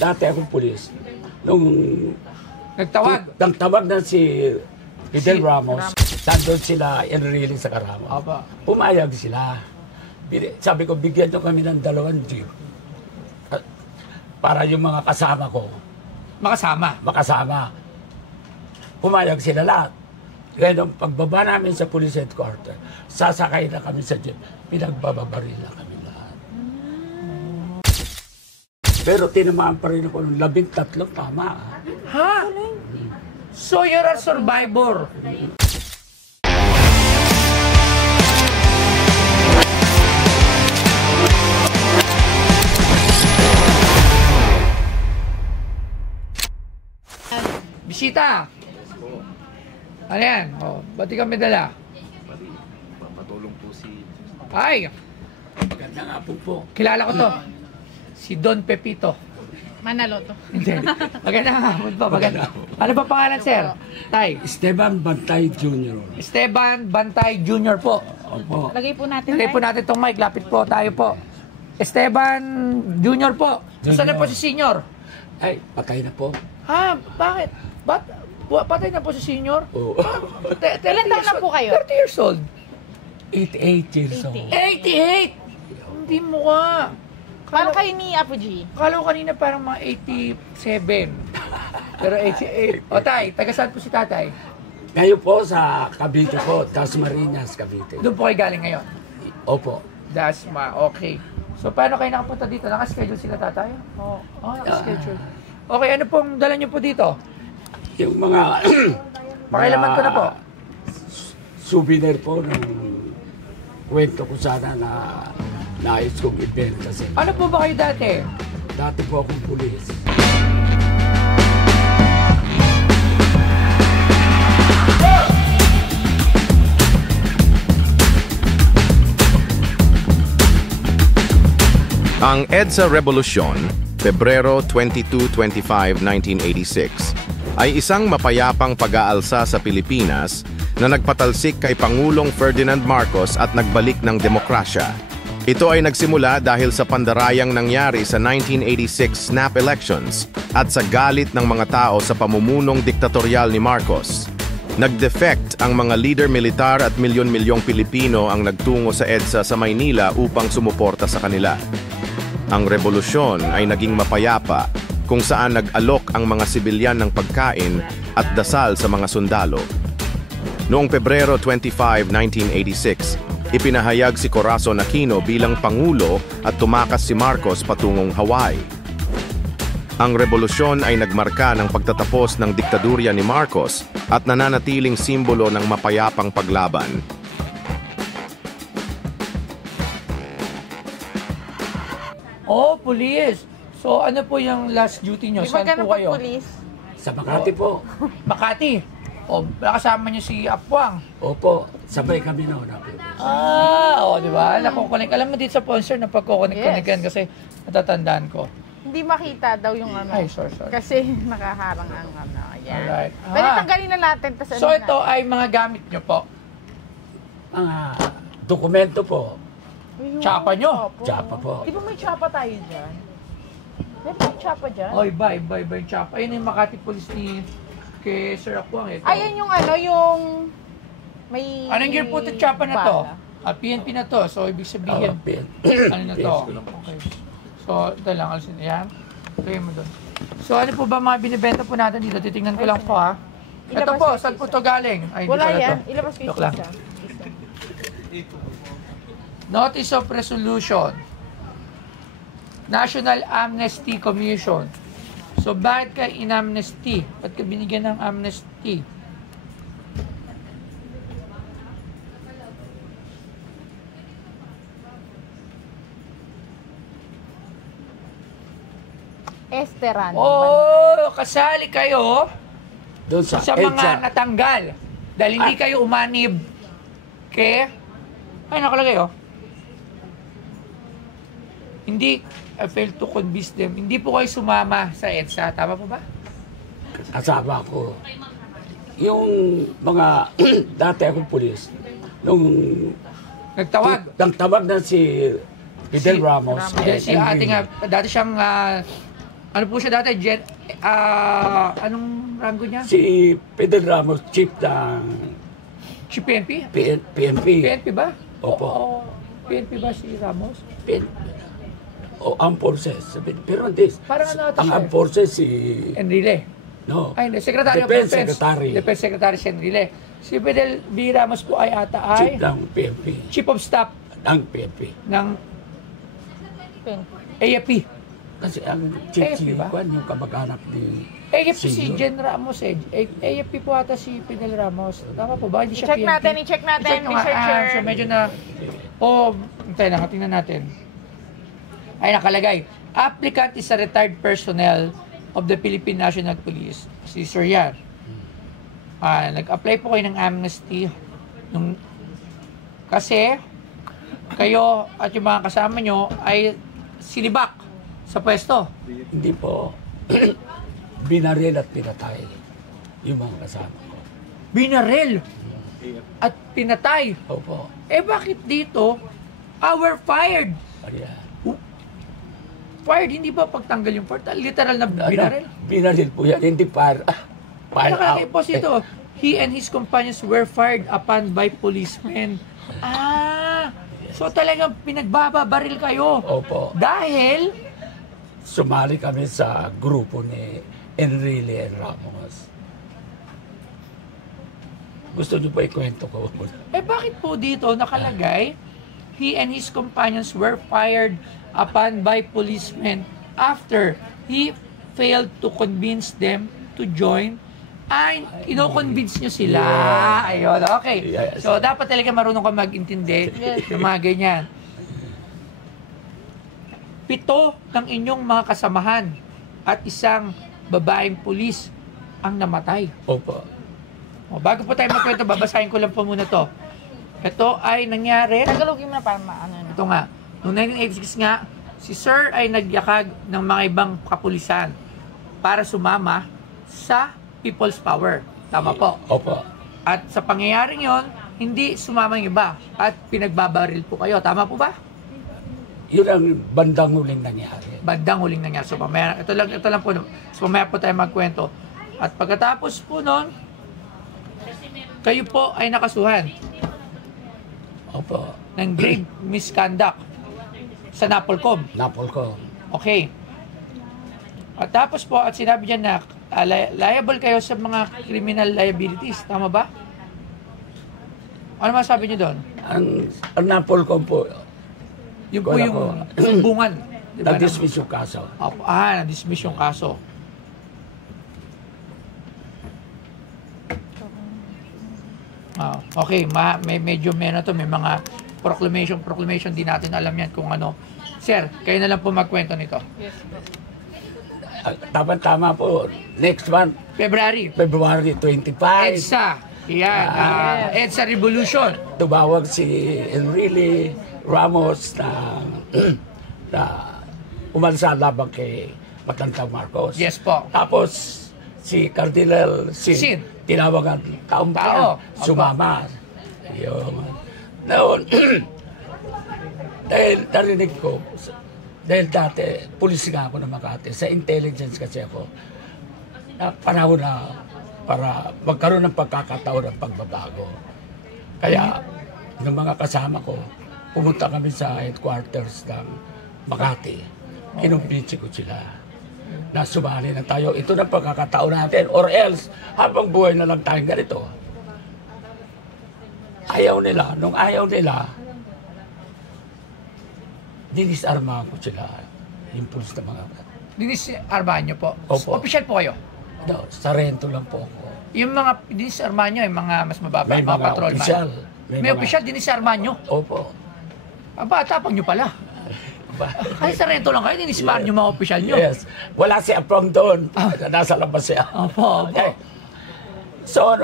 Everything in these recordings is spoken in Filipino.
dati akong pulis. Nung Nagtawag na si Fidel Ramos, nandun sila in-release sa Karama. Pumayag sila. Sabi ko, bigyan nyo kami ng 2 jeep. Para yung mga kasama ko. Makasama. Pumayag sila lahat. Kaya nung pagbaba namin sa police headquarters, sasakay na kami sa jeep. Pinagbababaril na kami lahat. Pero tinamaan pa rin ako ng 13 tama. Ha? So you're a survivor. Bisita. Ano yan? O, ba't di kami dala? Papatulong po si... Ay! Maganda nga po. Kilala ko to. Si Don Pepito. Manalo to. Hindi. Maganda nga po. Maganda. Ano ba pangalan, sir? Tay. Esteban Bantay Jr. Esteban Bantay Jr. po. Opo. Lagay po natin. Lagay po natin itong mic. Lapit po tayo po. Esteban Jr. po. Saan na po si Senior? Ay, patay na po. Ha? Bakit? Ba't? Patay na po si Senior? Oo. Ilan taon na po kayo? 30 years old. 88 years old. 88! Hindi mo ka. Paano kayo ni Apo G? Kala ko kanina parang mga 87. Pero 88. O tay, taga saan po si tatay? Ngayon po sa Cavite po, Dasmariñas, Cavite. Doon po kayo galing ngayon? Opo. Dasma, okay. So paano kayo nakapunta dito? Nakaschedule sila tatay? Oo. Oh, nakaschedule. Okay, ano pong dala niyo po dito? Yung mga... Pakilaman ko na po. Souvenir po ng kwento ko sana na nais kong ibenta sa... Ano po ba kayo dati? Dati po akong pulis. Ang EDSA Revolusyon, Pebrero 22-25, 1986, ay isang mapayapang pag-aalsa sa Pilipinas na nagpatalsik kay Pangulong Ferdinand Marcos at nagbalik ng demokrasya. Ito ay nagsimula dahil sa pandarayang nangyari sa 1986 snap elections at sa galit ng mga tao sa pamumunong diktatorial ni Marcos. Nag-defect ang mga leader militar at milyon-milyong Pilipino ang nagtungo sa EDSA sa Maynila upang sumuporta sa kanila. Ang revolusyon ay naging mapayapa kung saan nag-alok ang mga sibilyan ng pagkain at dasal sa mga sundalo. Noong Pebrero 25, 1986, ipinahayag si Corazon Aquino bilang Pangulo at tumakas si Marcos patungong Hawaii. Ang revolusyon ay nagmarka ng pagtatapos ng diktadurya ni Marcos at nananatiling simbolo ng mapayapang paglaban. Oh, police. So ano po yung last duty nyo? Di ba Saan ganun po pag kayo? police? Sa Makati po. Makati. O, nakasama nyo si Apwang. Opo, sabay kami noon. Di ba? Nakukunik. Alam mo dito sa sponsor na pagkukunik-kunik yan kasi natatandaan ko. Hindi makita daw yung ano. Ay, sorry. Kasi nakaharang ang ano. Ayan. Alright. Pero tanggalin na natin. Tas So ano ito na. ay mga gamit nyo po. Mga dokumento po. Ayun, Tsapa nyo? Tsapa po. Di ba may tsapa tayo dyan? May tsapa dyan? Oh, iba yung chapa. Ayun yung Makati Police ni kay Sir Apwang. Ito. Ayan yung ano, yung may... Anong year po ito chapa na to? bala. PNP na to. So, ibig sabihin, ano na to? Okay. So, ito lang. Alisin. Yan. Lagay mo doon. So, ano po ba mga binibenta po natin dito? Titingnan ko lang po, ha? Ito Ilabas po, yung saan po isa. to galing? Ay, Wala di pala yan. to. Ilabas ko yung Joke lang. isa. Notice of Resolution. National Amnesty Commission. So, bakit ka in-amnesty? Ba't ka binigyan ng amnesty? Esteran. Oh, kasali kayo Doon sa sa mga natanggal. Dahil hindi kayo umanib kay... Ay, nakalagay, oh. Hindi, I failed to convince them. Hindi po kayo sumama sa EDSA. Tama po ba? kasama ko. Yung mga dati akong pulis, nung Nagtawag nagtawag na si Fidel Ramos. Si ate nga, dati siyang Ano po siya dati? Anong rango niya? Si Fidel Ramos, chief ng Si PNP? PNP. PNP ba? Opo. Oo. PNP ba si Ramos? O Armed Forces. Pero hindi. Parang ano ata Ang siya Armed Forces si... Enrile. No. Ay, hindi. Secretary of Defense Defense. Secretary. Defense Secretary si Enrile. Si Fidel B. Ramos po ay ata Chief ay ng PNP. Chief of Staff Ng PNP. ng AFP. Kasi ang chief AFP ba? Kwan, yung kamag-anak ni... AFP si Senior. Jen Ramos eh. AFP po ata si Fidel Ramos. Tama po ba? Hindi siya I-check PNP. natin, i-check natin, I-check nyo nga. researcher. So medyo na... Tayo na, tingnan natin. Ay, nakalagay. Applicant is a retired personnel of the Philippine National Police. Si Sir Yar. Nag-apply po kayo ng amnesty. Kasi kayo at yung mga kasama nyo ay sinibak sa pwesto. Hindi po. Binaril at pinatay yung mga kasama ko. Binaril at pinatay. Opo. Eh bakit dito, fired? Ayan. Fired, hindi ba pagtanggal yung part? Literal na binaril? Binaril po yan. Hindi fire Nakalagay out. po dito, he and his companions were fired upon by policemen. So talagang pinagbababaril kayo. Opo. Dahil, Sumali kami sa grupo ni Enrile Ramos. Gusto niyo pa ikwento ko muna? bakit po dito nakalagay, he and his companions were fired upon by policemen after he failed to convince them to join. Ay, ino-convince nyo sila. Yeah. Ayun, okay. Yes. So, dapat talaga marunong ka mag-intindi ng mga ganyan. 7 ng inyong mga kasamahan at isang babaeng pulis ang namatay. Opo. Bago po tayo magkwento, babasahin ko lang po muna to. Ito ay nangyari. Tagalogin mo na para maano na. Ito nga, noong 1986 nga, si Sir ay nagyakag ng mga ibang kapulisan para sumama sa People's Power. Tama po. Opo. At sa pangyayaring yon, hindi sumama yung iba at pinagbabaril po kayo. Tama po ba? Yun ang bandang huling nangyari. Bandang huling nangyari. So, mamaya, ito lang po. So, mamaya po tayo magkwento. At pagkatapos po nun, kayo po ay nakasuhan Opo. ng grave misconduct sa Napolcom. Napolcom. Okay. At tapos po, at sinabi dyan na liable kayo sa mga criminal liabilities. Tama ba? Ano masabi niyo doon? Ang Napolcom po, Yung po Wala yung ko. sumbungan. Diba? nag-dismiss yung kaso. Na-dismiss yung kaso. Okay, medyo meron to, may mga proclamation din natin alam yan kung ano. Sir, kayo na lang po magkwento nito. Yes, po. Tama-tama po. Next month, February, February 25, EDSA. Yan, EDSA Revolution. tumawag si Enrile Ramos na umalsa laban kay Matantang Marcos. Yes po. Tapos si Cardinal Sin. Sin, tinawagan taong Tao. sumama. Yung, noon, dahil narinig ko, dahil dati, pulis nga ako ng Makati, sa intelligence kasi ako, na panahon na para magkaroon ng pagkakataon ng pagbabago. Kaya, ng mga kasama ko, pumunta kami sa headquarters ng Makati. Kinumpinsi ko sila na sumali na tayo. Ito na pagkakataon natin. Or else, habang buhay na lang tayong ganito. Ayaw nila. Nung ayaw nila, dinisarma ko sila. Yung pulis na mga... Dinisarmahan nyo po? Opo. Official po kayo? No, sarento lang po ako. Yung mga dinisarmahan nyo, yung mga mas mababa, May mga patrolman. opisyal. May opisyal, dinisarmahan nyo? Opo. Aba, tapang nyo pala. Ay, sa rento lang kayo, dinisarmahan nyo mga opisyal nyo. Yes. Wala si Apong doon. Nasa labas siya. Opo. Okay. So,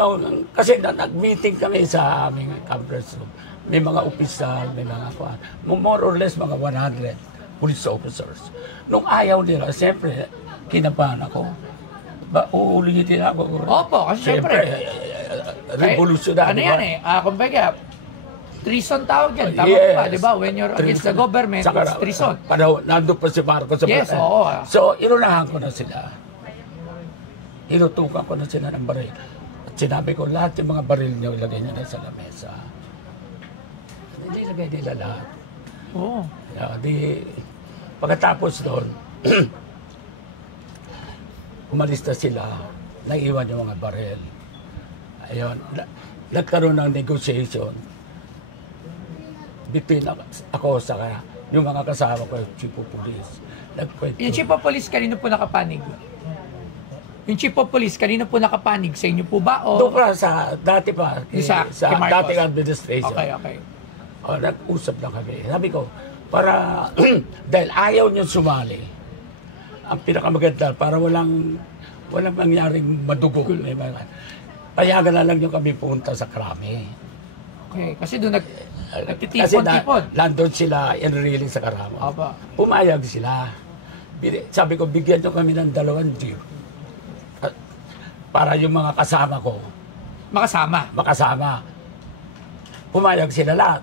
kasi nag-meeting kami sa aming conference room. May mga opisyal, may mga kuwan. More or less, mga 100 police officers. Nung ayaw nila, siyempre, kinabahan ako. Uulitin ako. Opo, kasi siyempre, revolutionary. ano yan kumbaga, treason tawag yan. Tama Yes. ba, di ba? When you're against the government, Saka, it's treason. Panahon, nandun pa si Marcos sa Yes, Bulacan. oo. So, inunahan ko na sila. Hinutukan ko na sila ng baril. At sinabi ko, lahat yung mga baril niyo, ilagay niyo na sa lamesa. Hindi ilagay nila lahat. Oo. Pagkatapos doon, umalis na sila, naiwan yung mga baril. Ayun, nagkaroon ng negotiation between ako sa yung mga kasama ko, yung chief of police. Yung chief of police, kanino po nakapanig? Yung chief of police, kanino po nakapanig? Sa inyo po ba? O... Doon pa sa dati pa, Sa kay Marcos. dating administration. Okay. Nag-usap lang kami. Sabi ko, para, dahil ayaw niyo sumali, ang pinakamaganda, para walang mangyaring madugog. Payagan na lang yung kami punta sa Krami. Okay, kasi doon Kasi nagtitipon-tipon. nandun sila enrolling sa Karamo. Aba. Pumayag sila. Sabi ko, bigyan nyo kami ng 2 jeep. Para yung mga kasama ko, makasama. Pumayag sila lahat.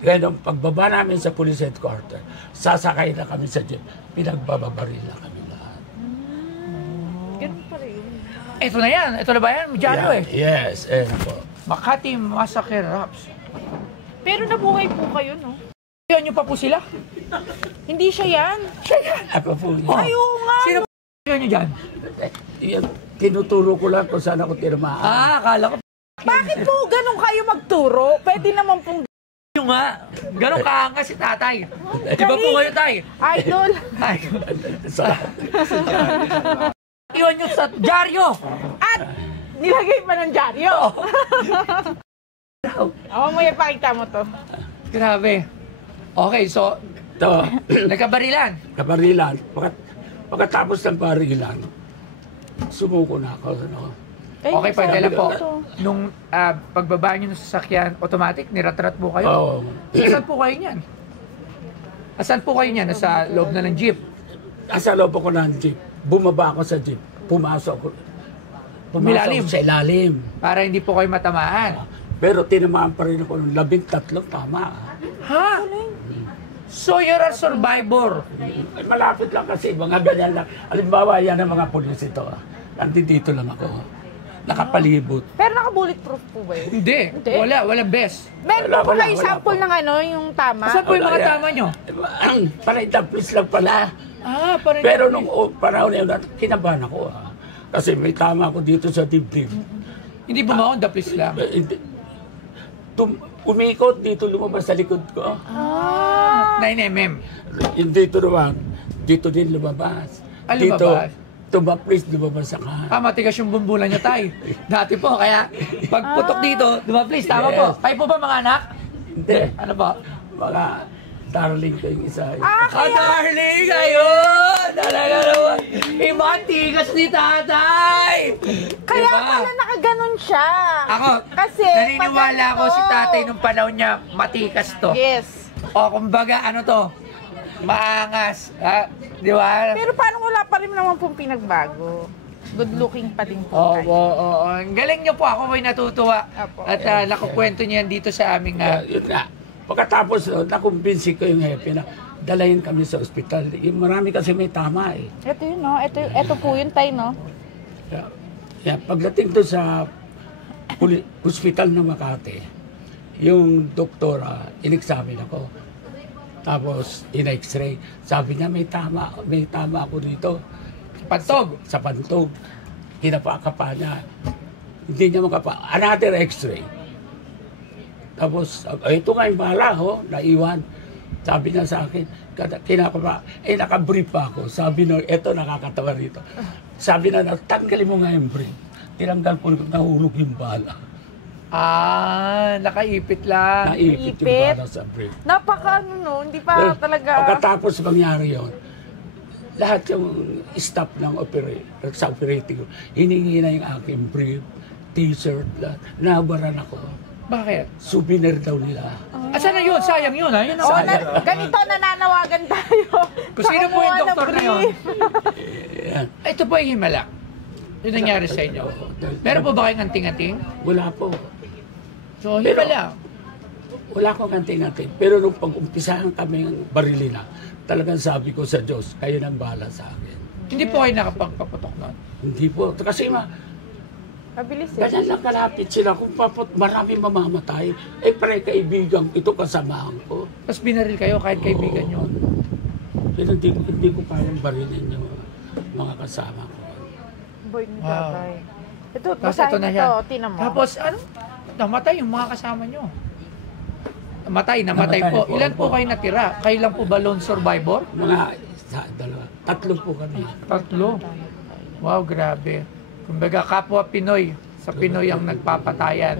Kaya nung pagbaba namin sa police headquarters, sasakay na kami sa jeep. Pinagbababaril na kami lahat. Ganun pa rin. Ito na yan. Ito na ba yan? Diyan eh. Yes, po. Makati Massacre Raps. Pero nabuhay po kayo, no? Yan yung pa po sila. Hindi siya yan. Ako po yun. Ay, oo nga. Sino po nyo dyan? Yan, tinuturo ko lang kung saan ako tinamaan. Akala ko Bakit po ganun kayo magturo? Pwede naman pong yung nga. Ganon kaanga si tatay. Iba po kayo, tay. idol. Ay, Sa, iwan nyo sa dyaryo. At nilagay pa ng dyaryo. Mo ipakita mo to. Grabe. Okay, so, to, nagkabarilan. kabarilan. Pagkatapos ng barilan, sumuko na ako. Ano? Okay, pwede lang po. Ito. Nung pagbaba nyo ng sasakyan, automatic, nirat-rat po kayo. Oo. Asan po kayo niyan? Asan po kayo niyan? Nasa loob na ng jeep. Nasa loob ako ng jeep. Bumaba ako sa jeep. Pumasok Milalim. sa ilalim. Para hindi po kayo matamaan. Pero tinamaan pa rin ako ng 13 tama. Ha? So you're a survivor. Ay, malapit lang kasi, mga ganyan lang. Halimbawa, yan ang mga pulis ito. Nandito lang ako. Nakapalibot. Pero naka-bulletproof po ba yun? Hindi. Hindi? Walang best. Meron Wala, po wala, kayo wala sample po. ng ano, yung tama? Asan po yung mga Wala, tama nyo? Panay pulis lang pala. Parang Pero nung panahon na yun, kinabahan ako. Kasi may tama ako dito sa dibdib. hindi bumaon, the please lang. Umikot dito, lumabas sa likod ko. 9mm. Dito naman, dito din lumabas. Ah, Dito, lumabas? tumaplis, lumabas ako. Matigas yung bumbulan nyo, tay. Dati po, kaya pag putok dito, dumaplis. Tama po. Yes. Kayo po ba mga anak? Hindi. Ano ba? Mga darling ko yung isa. Darling, ayun! Talaga naman. Matigas ni tatay! Kaya Diba? pala nakaganon siya. Ako, Kasi, naniniwala pag ako si ganito- tatay nung panahon niya, matikas to. Yes. O, kumbaga, ano to? Maangas. Di ba? Pero paano wala pa rin naman pong pinagbago? Good looking pa din po Oo, tayo. oo. Ang galing niyo po. Ako may natutuwa. Apo. At nakukwento niyan dito sa aming... Yun nga. Pagkatapos, nakumbinsi ko yung hepe na dalayin kami sa ospital. Yung marami kasi may tama eh. Ito yun, no? Ito po yun, tay, no? Pagdating to sa hospital ng Makati, yung doktora, in-examine ako. Tapos, in-x-ray. Sabi niya, may tama ako dito. Pantog. Sa pantog. Kinapa niya. Hindi niya makapa. Another x-ray. Tapos, ito nga yung bala, naiwan. Sabi niya sa akin, kinapa, nakabrief pa ako. Sabi na, eto nakakatawa rito. Sabi na, tanggalin mo nga yung brief. Tinanggal ko, nahulog yung bala. Nakaipit lang. Naipit yung Ipit? bala sa brief. Napaka, no? Hindi pa talaga... Pagkatapos mangyari yon, lahat yung staff ng sa operating, hiningi na yung aking brief, t-shirt, lahat. Nabaran ako. Bakit? Souvenir daw nila. Asan na yun? Sayang yun, ha? Yun ang ganito, nananawagan tayo. Kung sino po yung Pakuha ng doktor na yun? brief. Yan. Ito po yung himala. Yung nangyari sa inyo. Meron po ba kayong anting-anting? Wala po. So, Pero- himala. Wala akong anting-anting. Pero nung pag-umpisahan kami barilin na, talagang sabi ko sa Diyos, kayo nang bahala sa akin. Hindi po kayo nakapagpaputok nun? Hindi po. Kasi Mabilis eh. ganyan lang kalapit sila. Kung maraming mamamatay, pre, kaibigan, ito kasamahan ko. Tapos binaril kayo kahit kaibigan nyo. Pero hindi ko kayang barilin yung mga kasama ko. Boy ni Wow. tatay. Ito, Tapos basahin ito na mo yan. to. Tinan mo. Tapos ano? Namatay yung mga kasama nyo. Namatay po. po, Ilan po opo. kayo natira? Kayo lang po ba lone survivor? Mga isa, dalawa, tatlo po kami. Tatlo. Wow, grabe. Kumbaga, kapwa Pinoy. Sa Pinoy ang nagpapatayan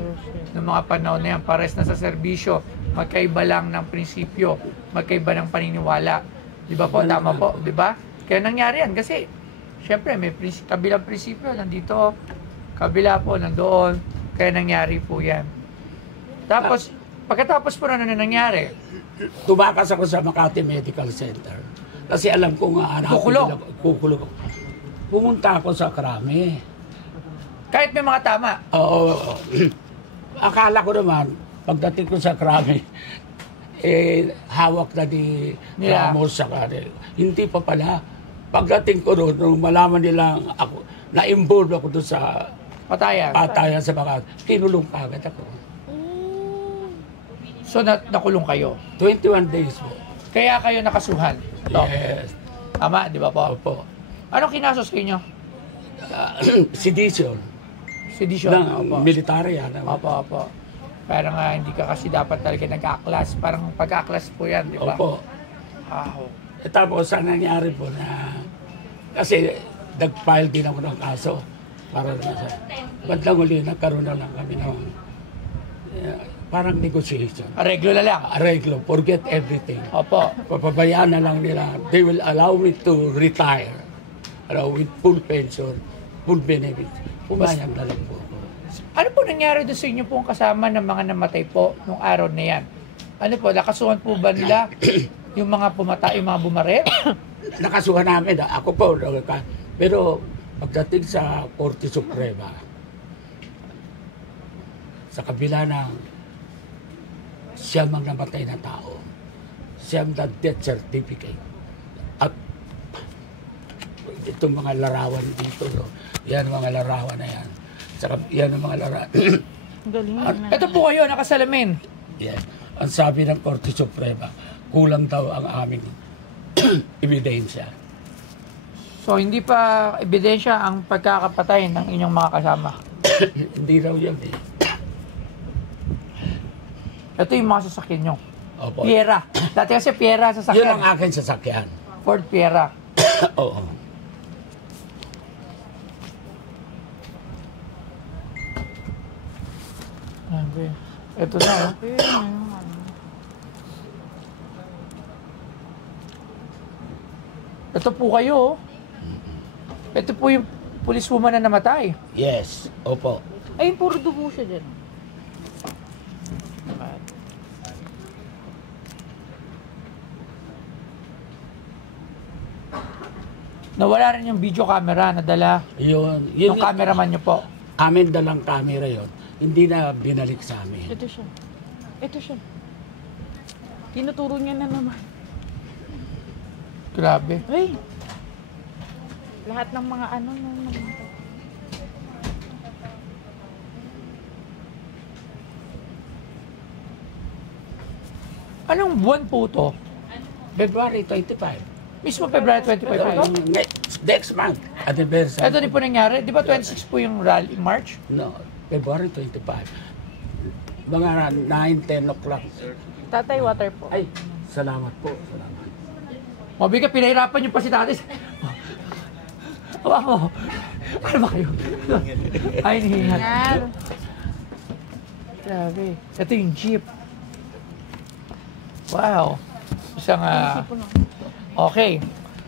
ng mga panahon na yan. Pares na sa serbisyo. Magkaiba lang ng prinsipyo. Magkaiba ng paniniwala. Di ba po? Tama po. Di ba? Kaya nangyari yan. Kasi, syempre, may kabilang prinsipyo. Nandito, kabila po, nandoon. Kaya nangyari po yan. Tapos, pagkatapos po na nangyari, Tumakas ako sa Makati Medical Center. Kasi alam ko nga, kukulong. Pumunta ako sa Krami. kahit may mga tama, Oo. Akala ko naman, pagdating ko sa Krami, hawak na ni Yeah. Ramos sa kanil. Hindi pa pala. Pagdating ko doon, nung malaman nila ako, na-involve ako doon sa patayan. patayan sa Makati, kinulong kagad ako. So, nakulong kayo. 21 days po. Kaya kayo nakasuhan. Ito. Yes. Tama, di ba po? Opo. Anong kinasos kayo nyo? Sedition. Sedition. Ng military yan. Opo, opo. Parang hindi ka kasi dapat talaga nag-aklas. Parang pag-aklas po yan, di ba? Opo. Wow. Tapos ang nangyari po na, kasi nag-file din ako ng kaso para naman sa bandang uli, nagkaroon na lang kami ng parang negotiation. Areglo na lang. Areglo, forget everything. Opo. Papabayaan na lang nila. They will allow me to retire with full pension, full benefits. Pumayag na lang po ako. Ano po nangyari doon sa inyo pong kasama ng mga namatay po nung araw na yan? Ano po, nakasuhan po ba nila yung mga pumatay, yung mga bumaril? Nakasuhan namin, ako po. Pero pagdating sa Korte Suprema, sa kabila ng siyam ang namatay na tao, siyam na death certificate, at itong mga larawan dito, no? Yan mga larawan na yan. Saka yan ang mga larawan. Galing. Ito po kayo, nakasalamin. Yan. Ang sabi ng Korte Suprema, kulang daw ang aming ebidensya. So, hindi pa ebidensya ang pagkakapatay ng inyong mga kasama. Hindi raw yan eh. Ito yung mga sasakyan nyo. Opo. Piera. Dati kasi Piera Yun sasakyan. ang aking sasakyan. Ford Piera. Oo. Okay. Ito na. Oh. Ito po kayo. Oh. Ito po yung policewoman na namatay. Yes. Opo. Ay, puro dugo siya dyan. Nawala rin yung video camera na dala Yun. yung cameraman nyo po. Amin dalang camera yon. Hindi na binalik sa amin. Ito siya. Ito siya. Tinuturo niya na naman. Grabe. Ay! Lahat ng mga ano na naman. Anong buwan po to? February 25. Mismo February 25 ito? Next month. Anniversary. Ito din po nangyari. Di ba 26 po yung rally, March? No. February 25. Mga 9, 10 o'clock. Tatay, water po. Ay, salamat po. Salamat. Mabigat, pinahirapan nyo pa si tatay. Hawa mo. Ano ba kayo? Ay, nihingat. Yan. Grabe. Ito yung jeep. Wow. Isang, okay.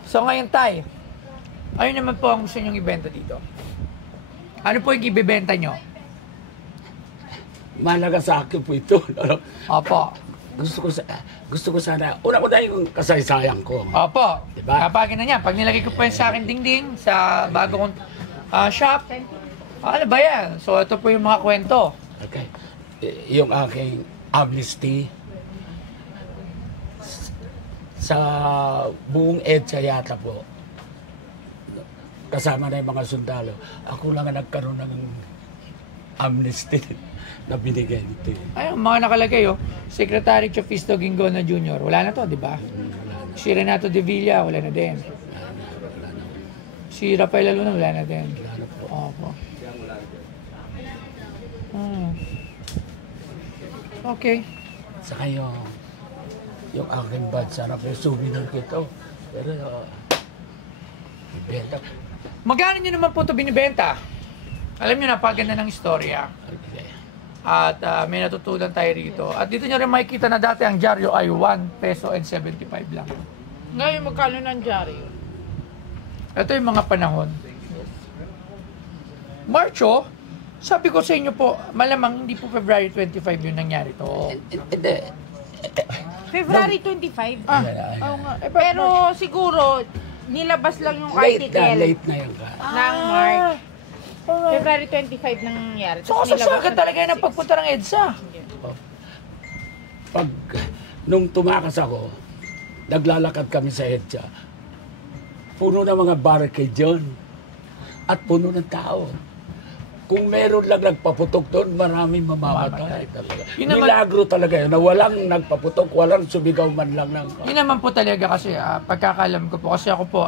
So ngayon tay, ano naman po ang gusto nyong ibenta dito? Ano po yung ibibenta nyo? Malaga sa akin po ito. Opo. Gusto ko sana, una yung kasaysayan ko. Opo. Diba? Kapag na niya, pag nilagay ko po yan sa akin dingding, sa bago kong shop, ano ba yan? So ito po yung mga kwento. Okay. Yung aking amnesty, sa buong EDSA yata po, kasama na yung mga sundalo, ako lang ang nagkaroon ng amnesty na binigay nito. Ay, mga nakalagay, Secretary Chofisto Ginggona Jr. Wala na to, di ba? Si Renato De Villa, wala na din. Si Rafael Luna, wala na din. Opo. Okay. Saka yung aking badge, sana po yung souvenir ko ito. Pero, ibenta. Magkano nyo naman po ito binibenta? Alam nyo, napaganda ng istorya. Okay. At may natutunan tayo rito. At dito nyo rin makikita na dati ang dyaryo ay 1 peso and 75 lang. Ngayon, magkano ng dyaryo? Ito yung mga panahon. Marcho, sabi ko sa inyo po, malamang hindi po February 25 yung nangyari to. Hindi. February 25? Oo nga. Pero siguro, nilabas lang yung article Late na yun ka. ng March. February 25 nang nangyari. So, Tapos nilabas kasasagan ng talaga ng 26. pagpunta ng EDSA. Nung tumakas ako, naglalakad kami sa EDSA. Puno ng mga barricade yun. At puno ng tao. Kung meron lang nagpaputok doon, maraming mamamatay talaga. Yun naman- Milagro talaga yun, na walang nagpaputok, walang sumigaw man lang ng... Yun naman po talaga kasi, pagkakalam ko po, kasi ako po,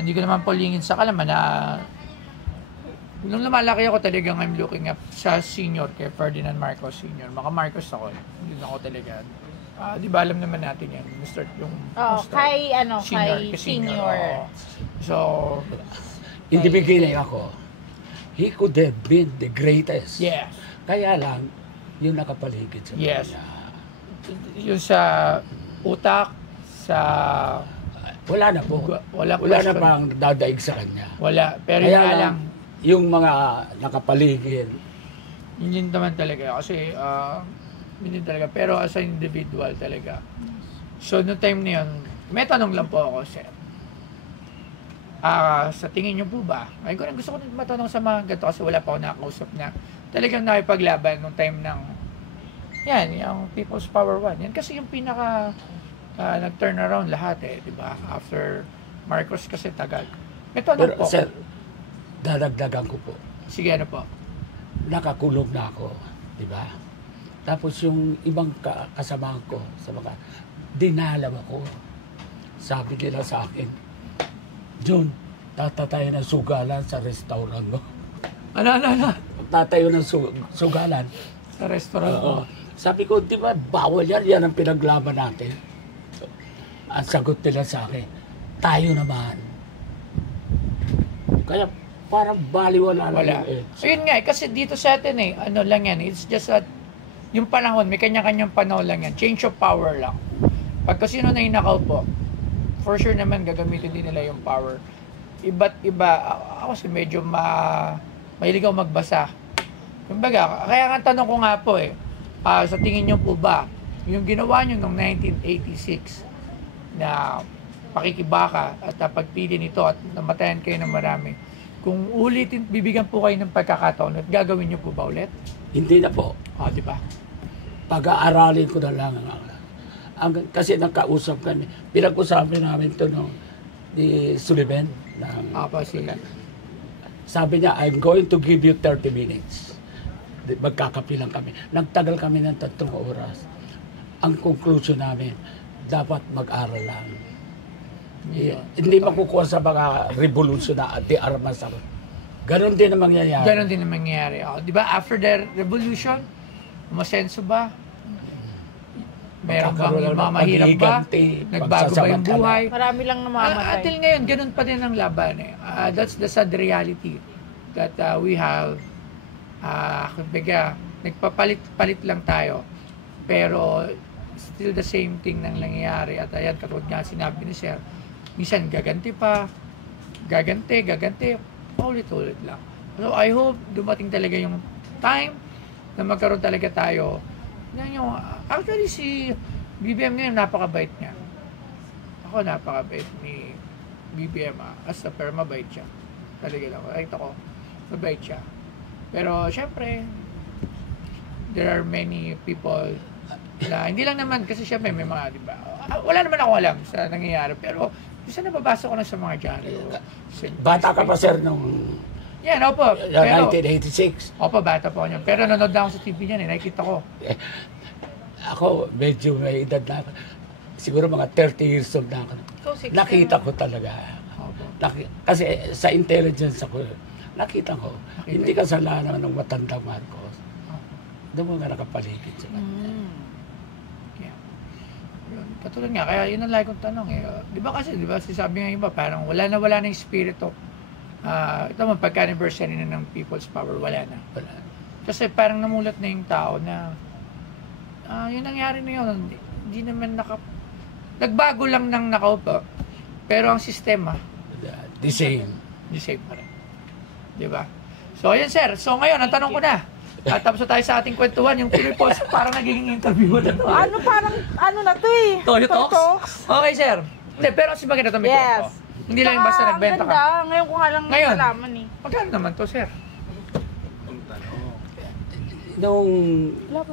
hindi ko naman po lingin sa kalaman na nung lumalaki ako talagang I'm looking up sa senior, kay Ferdinand Marcos Sr. Maka Marcos ako, hindi ako talaga. Di ba alam naman natin yan, Mr. yung Mr. Kay Senior, kay senior. oo. So, In the beginning ako, he could have been the greatest. yes. Kaya lang, yung nakapaligid sa Yes. kanya. Yung sa utak, sa... Wala na po. Wala Wala na question. pang dadaig sa kanya. Wala. Pero Kaya yun nga lang, lang, yung mga nakapaligid, yun din naman talaga. Kasi, yun din talaga. Pero as an individual talaga. So, no time na yun, may tanong lang po ako, sir. Sa tingin niyo po ba? Ay, gusto ko matanong sa mga ganito kasi wala pa ako nakakausap na talagang nakipaglaban nung time ng yan, yung People's Power 1. Yan kasi yung pinaka nag-turn around lahat di ba? After Marcos kasi tagal. May tanong pero po. sir, dadagdagan ko po. Sige, ano po? Nakakulong na ako, di ba? Tapos yung ibang kasamahan ko sa mga, dinalam ako. Sabi nila sa akin, John, tatatayo ng sugalan sa restaurant mo. Ano? Tatayo ng sugalan. Sa restaurant ko. Oo. Sabi ko, di ba, bawal yan. Yan ang pinaglaban natin. Ang sagot nila sa akin, tayo naman. Kaya parang baliwala lang Wala. yun So yun nga, kasi dito sa atin ano lang yan, it's just that yung panahon, may kanya-kanyang panahon lang yan. Change of power lang. Pagka sino na inakaw po, for sure naman gagamitin din nila yung power. Iba't iba, ako kasi medyo mahilig ako magbasa. Kumbaga, kaya nga tanong ko nga po sa tingin nyo po ba, yung ginawa nyo noong 1986 na pakikibaka at pagpili nito at namatayan kayo ng marami, kung ulitin, bibigyan po kayo ng pagkakataon at gagawin nyo po ba ulit? Hindi na po. Di ba? Pag-aaralin ko na lang. Kasi nakausap kami. Pinag-usapan namin ito ni Sullivan. Sige. Sabi niya, I'm going to give you 30 minutes. Magkakapilang kami. Nagtagal kami ng 3 oras. Ang conclusion namin, dapat mag-aral lang. Hindi makukuha sa mga revolution na di armas. Ganon din ang mangyayari. Ganon din ang mangyayari. Di ba, after the revolution, umasenso ba? Meron bang yung mga mahirap ba? Nagbago ba yung buhay? Marami lang namamatay. Until ngayon, ganun pa din ang laban That's the sad reality that we have. Kumbaga, nagpapalit-palit lang tayo. Pero still the same thing nang nangyayari. At ayan, katulad nga sinabi ni Sir, minsan gaganti pa, gaganti, paulit-ulit lang. So I hope dumating talaga yung time na magkaroon talaga tayo. Actually si BBM ngayon napakabait niya. Ako napakabait ni BBM as a per mabait siya. Talaga lang. Kahit ako, mabait siya. Pero syempre, there are many people na hindi lang naman kasi syempre may mga, di ba? wala naman ako alam sa nangyayari, pero isa nababasa ko na sa mga dyaryo. Bata ka pa, sir, nung Yan, opo. Pero, 1986. opo, bata po ako niyan. Pero nanonood na ako sa TV niyan, nakikita ko. Ako, medyo may edad na ako. Siguro mga 30 years old na ako. So, 60 Nakita ko talaga. Opo. Kasi sa intelligence ako, nakita ko. Hindi kasalanan ng matandang Marcos. Doon mga nakapaligid sila. Yeah. Yun. Katulad nga, kaya yun ang like kong tanong eh. Di ba kasi, di ba, sabi nga iba, parang wala na yung spirit of, ito man, pagka-anniversary na ng People's Power, wala na. Wala. Kasi parang namulat na yung tao na, yun nangyari na yun, hindi naman nagbago lang ng nakaupo, pero ang sistema, The same. the same pa rin. Di ba? So, ayan sir. So, ngayon, ang tanong ko na, tapos na tayo sa ating kwentuhan, yung Pinoy Post, parang nagiging interview na to. Ano parang, ano na to eh? Toyo Talks? Okay, sir. Hindi, pero kasi maganda ito may kwento. Hindi lang yung basta Tsaka, nagbenta ang ka. ganda. Ngayon ko nga lang Ngayon. nalaman eh. Magkano naman to, sir? Nung Wala pa.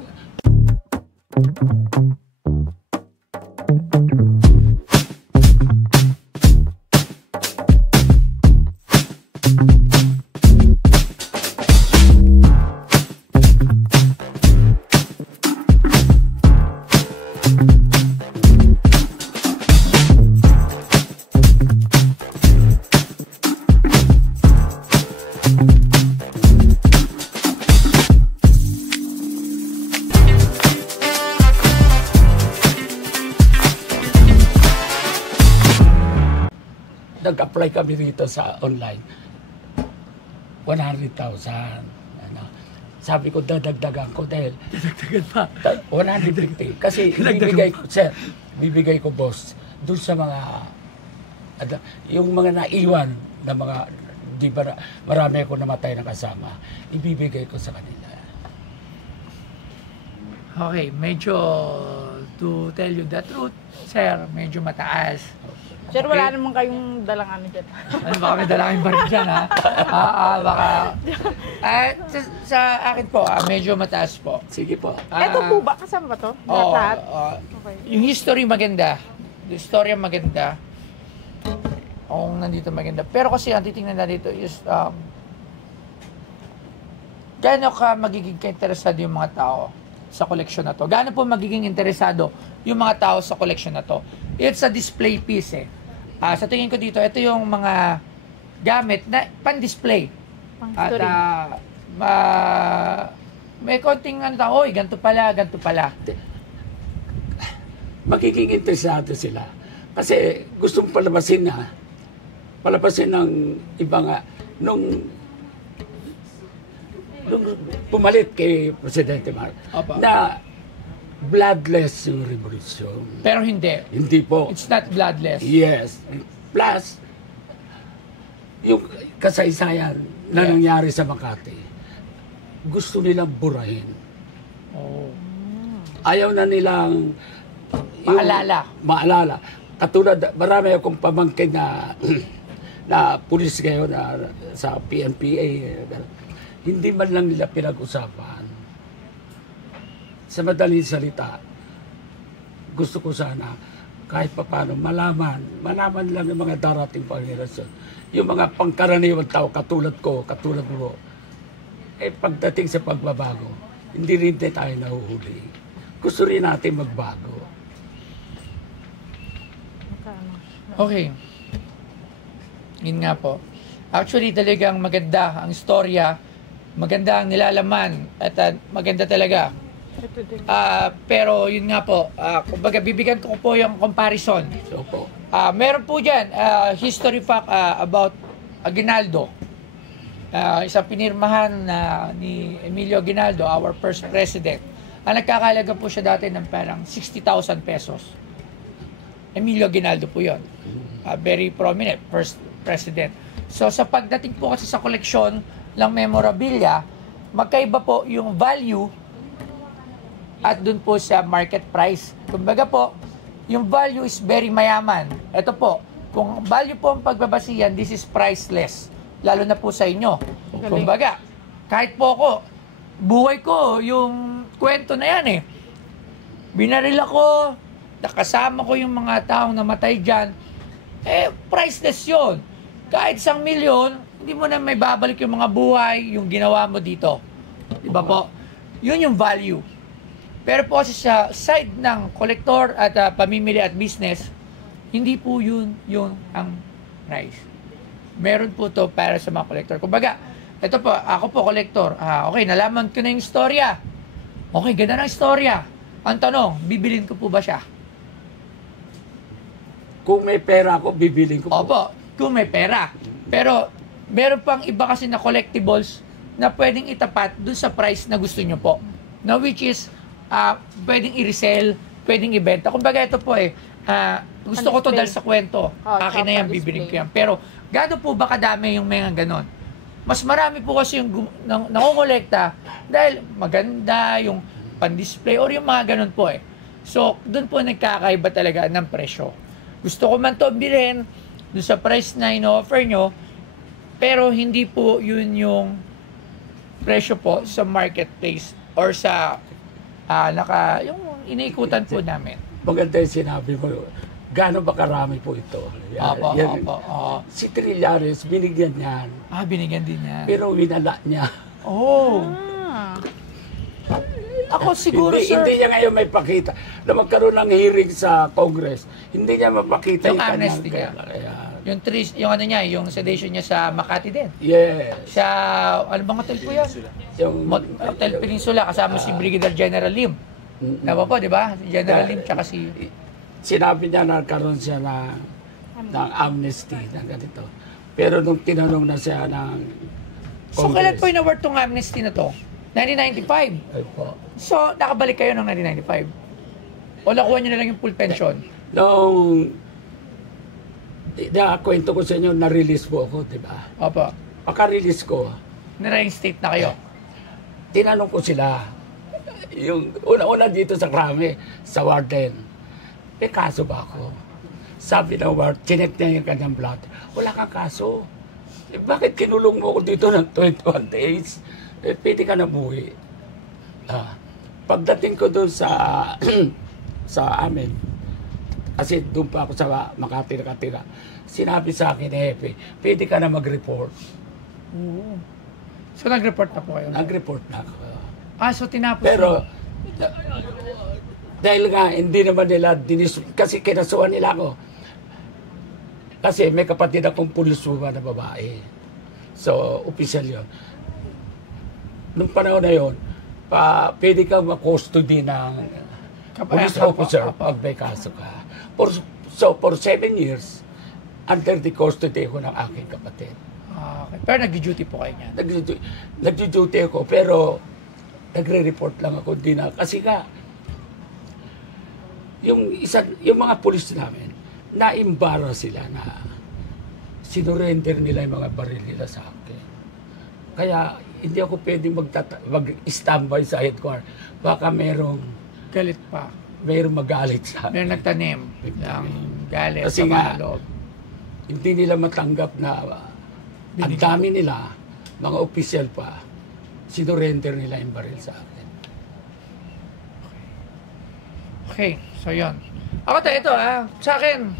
nag-apply kami rito sa online. 100,000. Ano. Sabi ko, dadagdagan ko dahil Dagdagan pa. 150. Kasi bibigay ko, boss, doon sa mga, yung mga naiwan na mga, di ba, marami ako namatay na kasama, ibibigay ko sa kanila. Okay, medyo, to tell you the truth, sir, medyo mataas. Sir, wala Okay. naman kayong dalang ano dyan. Ano baka may dalangin pa rin dyan, ha? Baka... sa akin po, medyo mataas po. Sige po. Ito po ba? Kasama ba to? Lahat? Okay. Yung history maganda. The story maganda. Kung nandito maganda. Pero kasi ang titingnan na dito is, gaano ka magiging interesado yung mga tao sa koleksyon na to? Gaano po magiging interesado yung mga tao sa koleksyon na to? It's a display piece eh. Sa tingin ko dito, ito yung mga gamit na pan-display. Pang At history. may konting oy, ganito pala. Magiging interesado sila. Kasi gustong palabasin ng iba nga, nung pumalit kay Presidente Marcos, Opo. na bloodless yung revolusyon. Pero hindi. Hindi po. It's not bloodless. Yes. Plus, yung kasaysayan na Yes. nangyari sa Makati, gusto nilang burahin. Oh. Ayaw na nilang maalala. Katulad, marami akong pamangkin na na pulis ngayon na sa PNPA. Hindi man lang nila pinag-usapan. Sa madaling salita, gusto ko sana kahit paano malaman lang yung mga darating pangirasyon. Yung mga pangkaraniwang tao, katulad ko, katulad mo, pagdating sa pagbabago, hindi rin tayo nahuhuli. Gusto rin natin magbago. Magkano? Okay. Yun nga po. Actually, talagang maganda ang istorya, maganda ang nilalaman, at maganda talaga. Ito din. Pero yun nga po, kumbaga bibigyan ko po yung comparison. So po, Meron po dyan, history fact about Aguinaldo. Isang pinirmahan ni Emilio Aguinaldo, our first president. Nagkakalaga po siya dati ng parang 60,000 pesos. Emilio Aguinaldo po yun. Very prominent, first president. So sa pagdating po kasi sa koleksyon ng memorabilia, magkaiba po yung value at dun po sa market price. Kumbaga po, yung value is very mayaman. Ito po, kung value po ang pagbabasihan, this is priceless. Lalo na po sa inyo. Kumbaga, kahit po ako, buhay ko, yung kwento na yan eh. Binaril ako, nakasama ko yung mga taong namatay dyan, priceless yun. Kahit 1 milyon, hindi mo na may babalik yung mga buhay, yung ginawa mo dito. Diba po? Yun yung value. Pero po sa side ng collector at pamimili at business, hindi po yun yung ang price. Meron po to para sa mga collector. Kumbaga, ito po, ako po collector. Okay, nalaman ko na yung istorya. Okay, ganda ng istorya. Ang tanong, bibilin ko po ba siya? Kung may pera ako, bibiling ko po. Opo, kung may pera. Pero, meron pang iba kasi na collectibles na pwedeng itapat dun sa price na gusto nyo po. Na which is, pwedeng i-resell, pwedeng ibenta. Kumbaga ito po gusto ko to dahil sa kwento. Akin na yan, bibiling ko yan. Pero, gaano po ba kadami yung mga ganon? Mas marami po kasi yung nangongolekta dahil maganda yung pan-display or yung mga ganon po So, doon po nagkakaiba talaga ng presyo. Gusto ko man to bilhin doon sa price na ino-offer nyo, pero hindi po yun yung presyo po sa marketplace or sa yung iniikutan po namin. Maganda yung sinabi mo. Gaano ba karami po ito? Opo. Si Trillanes, binigyan niyan. Binigyan din niya. Pero winala niya. Oh. Ako siguro, hindi, sir. Hindi niya ngayon may pakita. Na magkaroon ng hearing sa Congress, hindi niya mapakita Yung kanyang amnesty niya. Yung ano niya, yung sedation niya sa Makati din. Yes. Sa, ano bang hotel po yan? Yung Hotel Peninsula, kasama si Brigadier General Lim. Diba po, di ba? Si General Lim, tsaka si... Sinabi niya na nagkaroon siya ng amnesty na ganito. Pero nung tinanong na siya ng Congress... So, kailan po in-award tong amnesty na to? 1995. Ay po. So, nakabalik kayo ng 1995? O nakuha nyo na lang yung full pension? Nung kwento ko sa inyo, na-release po ako, di ba? Opo. Pagka-release ko, Na-reinstate na kayo? tinanong ko sila, yung una-una dito sa Krame, sa warden, may kaso ba ako? Sabi ng warden, chinek niya yung kanyang blood. Wala kang kaso. Bakit kinulong mo ako dito ng 21 days? Pwede ka na buwi. Pagdating ko doon sa sa amin, kasi doon pa ako sa Makati nakatira, sinabi sa akin, pwede ka na mag-report. Oo. So, nag-report na po kayo? Nag-report na ako. So tinapos Pero, mo? dahil nga, hindi naman nila kasi kinasuhan nila ako. Kasi may kapatid akong pulisuwa na babae. So, opisyal yun. Nung panahon na yun, pwede kang ma-custody ng police officer pag may kaso ka. For 7 years, under the custody ko ng aking kapatid. Okay. Pero nag-duty po kayo niyan? Nag-duty ako, pero nagre-report lang ako din na. Kasi nga, yung mga pulis namin, na-imbara sila na sinurrender nila yung mga baril nila sa akin. Kaya hindi ako pwedeng mag-standby sa headquarters. Baka merong Galit pa. Merong magalit sa akin. Merong nagtanim ng galit Kasi sa nga, mga loob. hindi nila matanggap na ang dami nila, mga opisyal pa, sinurrender nila yung baril sa akin. Okay, so yun. Ako ito sa akin.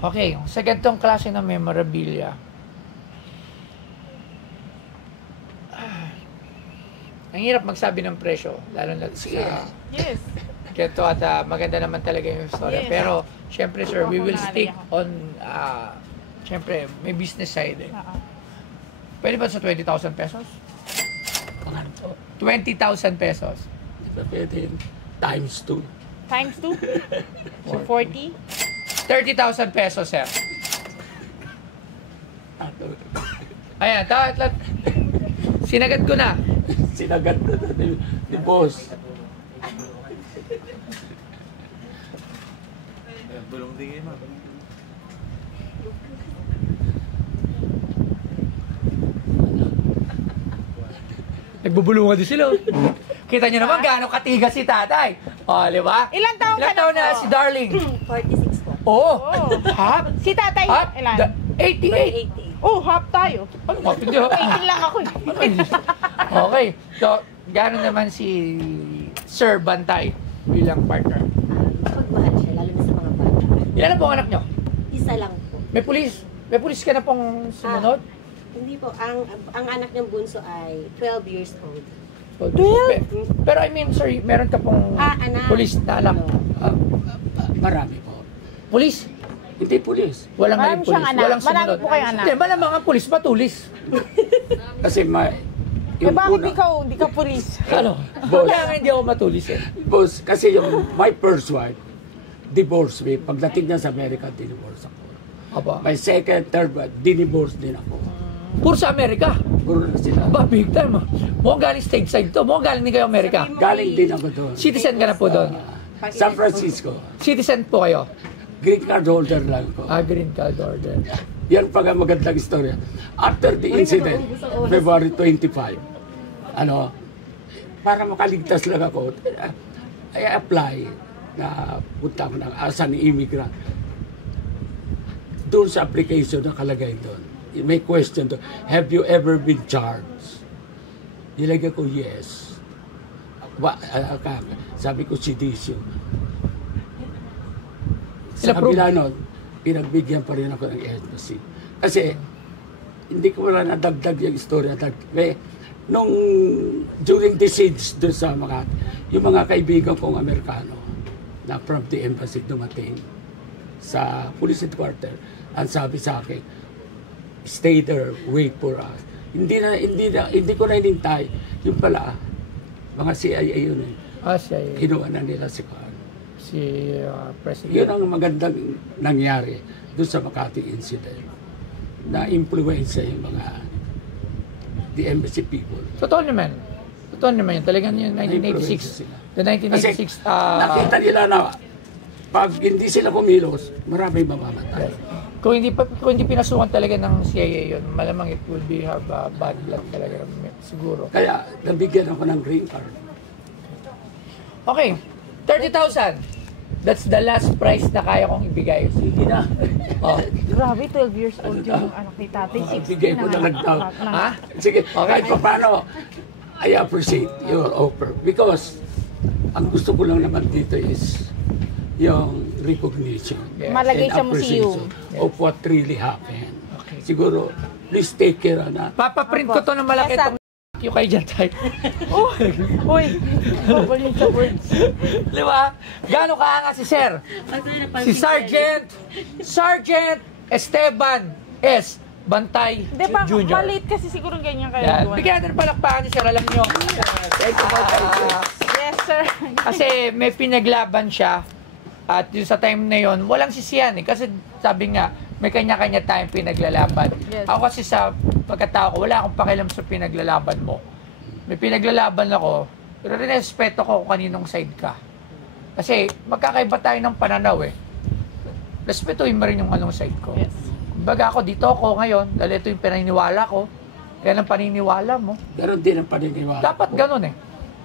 Okay, sa ganitong klase ng memorabilia, ang hirap magsabi ng presyo, lalo na sa Yes. ganito at maganda naman talaga yung story. Yes. Pero, syempre sir, we will stick on, syempre, may business side Pwede ba sa 20,000 pesos? 20,000 pesos. Di ba pwede yun? Times 2. Times 2? So 40? 30,000 pesos, sir. Ayan, sinagad ko na. Sinagad na ni boss. Bulong tingin mo. Nagbubulungan din sila. Kita nyo naman gaano katigas si tatay. Di ba? Ilang taon ka Ilang taon na na po? si Darling? 46 po. Oo. Oh. Half? Si tatay, Half? ilan? 88. 80. Oh, half tayo. Ano nga, hindi ako. Waiting lang ako eh. Okay. So, gano'n naman si Sir Bantay bilang partner? Pagmahal siya, lalo na sa mga bata. Ilan na po ang anak nyo? Isa lang po. May pulis ka na pong sumunod? Hindi po, ang anak ng bunso ay 12 years old. Pero I mean, sir, meron ka pong Anak. pulis na anak. Ah, marami po. Pulis? Hindi pulis. Walang Marami ngayon pulis. siyang anak. Walang Marami sumunod. po kayong anak. Hindi, malamang ang pulis matulis. Kasi Eh bakit hindi ka pulis? Ano? Boss. Kaya nga hindi ako matulis eh. Boss, kasi yung my first wife, divorced me. Pagdating niya sa Amerika, divorce ako. Aba. My second, third wife, dinivorce din ako. Puro sa Amerika. Puro na sila. Aba, big time ah. Mukhang galing stateside to. Mukhang galing din kayo Amerika. Galing din ako doon. Citizen ka na po doon. San Francisco. Citizen po kayo. Green card holder lang ko. Green card order. Yan pag ang magandang istorya. After the incident, February 25, para makaligtas lang ako, I apply na punta ko ng as an immigrant. Doon sa application nakalagay doon. May question doon, have you ever been charged? Nilagay ko, yes. Sabi ko, sedisyo. Sa kabila nun, pinagbigyan pa rin ako ng embassy. Kasi, hindi ko wala nadagdag yung istorya. Nung during the siege doon sa Makati, yung mga kaibigan kong Amerikano na from the embassy dumating sa police headquarters, ang sabi sa akin, stay there, wait for us. Hindi ko na inintay. Yung pala, mga CIA yun eh. Siya Kinuha na nila si President. Yun ang magandang nangyari doon sa Makati incident. Na-influensya yung mga the embassy people. Totoo naman. Totoo naman yun. Talagang yung 1986. The 1986. Nakita nila na pag hindi sila kumilos, maraming mamamatay. Kung hindi pinasukan talaga ng CIA yun, malamang it will be have bad blood talaga siguro. Kaya nabigyan ako ng green card. Okay, 30,000. That's the last price na kaya kong ibigay. Sige na. Grabe, 12 years old yung anak ni tatay. 16 Bigay ko na lang daw. Ha? Sige, kahit pa paano, I appreciate your offer. Because, ang gusto ko lang naman dito is yung recognition Malagay and sa museum. appreciation of what really happened. Okay. Siguro, please take care na. Papaprint ko to ng malaki Yes, itong yung kay dyan tayo. Uy, babalik sa words. Di ba? Gano'ng kaanga si Sir? Si Sergeant Esteban S. Bantay Hindi pa, Jr. maliit kasi siguro ganyan kayo. Yan. Bigyan natin ng palakpakan ni Sir, alam nyo. Yes, sir. Kasi may pinaglaban siya at yung sa time na yon walang sisiyan eh. Kasi sabi nga, may kanya-kanya tayong pinaglalaban. Yes. Ako kasi sa pagkatao ko, wala akong pakialam sa pinaglalaban mo. May pinaglalaban ako, pero rinespeto ko kung kaninong side ka. Kasi magkakaiba tayo ng pananaw eh. Respetuhin mo rin yung anong side ko. Yes. Kumbaga ako, dito ako ngayon, dahil ito yung paniniwala ko, yan ang paniniwala mo. Ganon din ang paniniwala. Dapat ganun eh.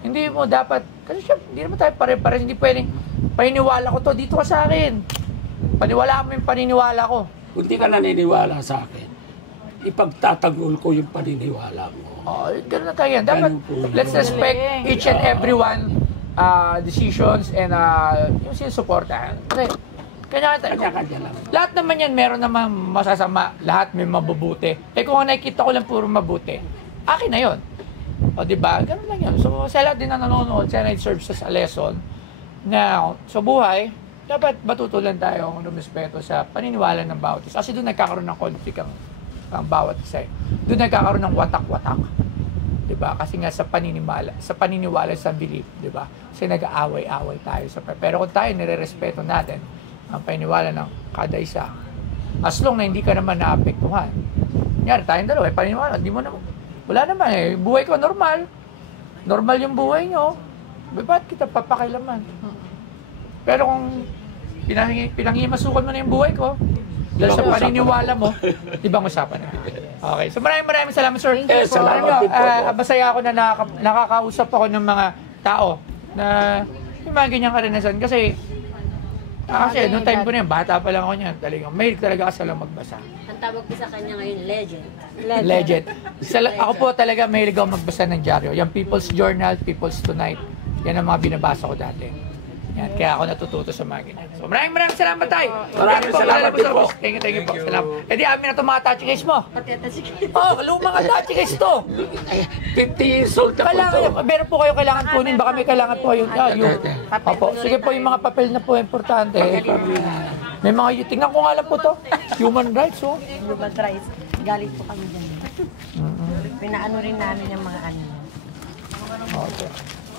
Hindi mo dapat, kasi siya, hindi naman tayo pare-pare, hindi pwedeng, paniniwala ko to, dito ka sa akin. Paniwala mo yung paniniwala ko. Kung di ka naniniwala sa akin, ipagtatanggol ko yung paniniwala mo. Oh, ganun na tayo yan. Dapat, Ganun po yun. let's respect each and everyone decisions and yung sinusuportahan. Okay. Kanya-kanya lang. Lahat naman yan, meron naman masasama. Lahat may mabubuti. Eh kung nakikita ko lang puro mabuti, akin na yun. O diba? Ganun lang yun. So sa lahat din na nanonood, sana it serves as a lesson na sa buhay, dapat matutulan tayo ng respeto sa paniniwala ng bawat isa. Kasi doon nagkakaroon ng conflict ang bawat isa. Doon nagkakaroon ng watak-watak. Diba? Kasi nga sa paniniwala, sa belief, diba? Kasi nag-aaway-aaway tayo. Pero kung tayo nire-respeto natin ang paniniwala ng kada isa, as long na hindi ka naman naapektuhan. Nyari, tayong dalawa, paniniwala, hindi mo naman, wala naman eh. Buhay ko normal. Normal yung buhay nyo. Ba't kita papakilaman? Pero kung pinangimasukan mo na yung buhay ko, dahil sa paniniwala mo, ibang usapan na. Okay. So maraming salamat, sir. Salamat din po. Masaya ako na nakakausap ako ng mga tao na yung mga ganyang karanasan. Kasi Kasi noong time ko na yan, bata pa lang ako niyan. Talagang mahilig talaga kasi lang magbasa. Ang tawag ko sa kanya ngayon, legend. Legend. Ako po talaga mahilig ako magbasa ng dyaryo. Yung People's Journal, People's Tonight. Yan ang mga binabasa ko dati. Yan, kaya ako natututo sa mga ganyan. So maraming salamat tayo. Maraming salamat din po. Thank you po. Salamat. Eh di amin na itong mga touchy case mo. Pati ata si Oh, lumang mga touchy case to. 50 years old ako Kailangan, to. meron po kayo kailangan kunin. Baka may kailangan po yung... Opo, sige po yung mga papel na po importante. May mga, tingnan ko nga lang po to. Human rights, oh. Human rights. Galit po kami dyan. Pinaano rin namin yung mga ano. Okay.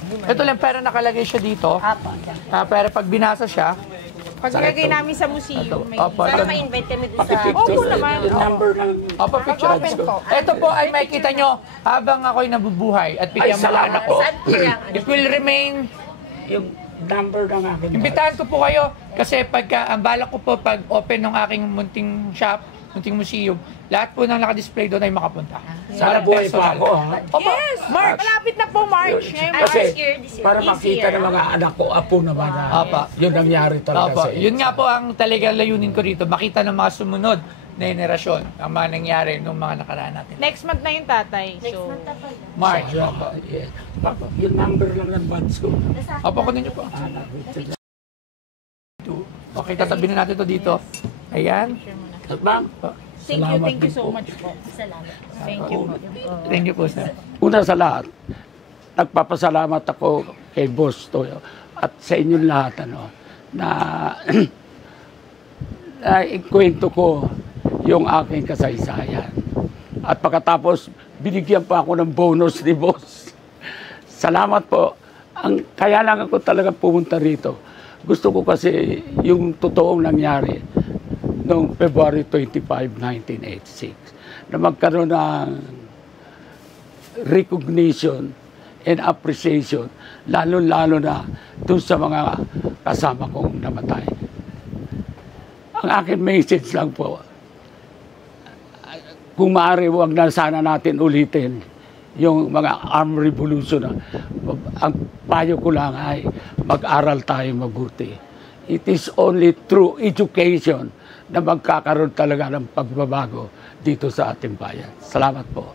Ito lang, pero nakalagay siya dito. Apo, dyan. Pero pag binasa siya, Pag nilagay namin sa museum, may Opo, Sana ito. ma-invite kami dun sa... Opo naman. Yung number ng... Opo, picture. Open po. Ito po ay makikita nyo habang ako'y nabubuhay at bigyan mo salamat anak ko. Saan po yan? It will remain. Yung number ng akin. Imbitahan ko po kayo kasi pagka ang balak ko po pag open ng aking munting shop, munting museum, lahat po ng nakadisplay doon ay makapunta. Sana buhay pa ako, ha? Opo, March. Malapit na po, March. Kasi This year. para makita ng mga anak ko, apo naman na Apa. yun nangyari talaga Opo, sa yun nga po ang talagang layunin ko rito, makita ng mga sumunod na henerasyon ang mga nangyari nung mga nakaraan natin. Next month na yung tatay. Next So, month na po. March. Yes. Yung number lang ng buds ko. Opo, kunin niyo po. Okay, tatabi na natin to dito. Ayan. Ma'am, thank you din so po. much po. Salamat. Thank you po. Thank you po, sir. Una sa lahat, nagpapasalamat ako kay Boss Toyo at sa inyong lahat na na ikwento ko yung aking kasaysayan. At pagkatapos, binigyan pa ako ng bonus ni Boss. Salamat po. Kaya lang ako talaga pumunta rito. Gusto ko kasi yung totoong nangyari noong February 25, 1986 na magkaroon ng recognition and appreciation, lalo-lalo na dun sa mga kasama kong namatay. Ang akin message lang po, kung maaari, huwag na sana natin ulitin yung mga armed revolution. Ang payo ko lang ay mag-aral tayo mabuti. It is only through education na magkakaroon talaga ng pagbabago dito sa ating bayan. Salamat po.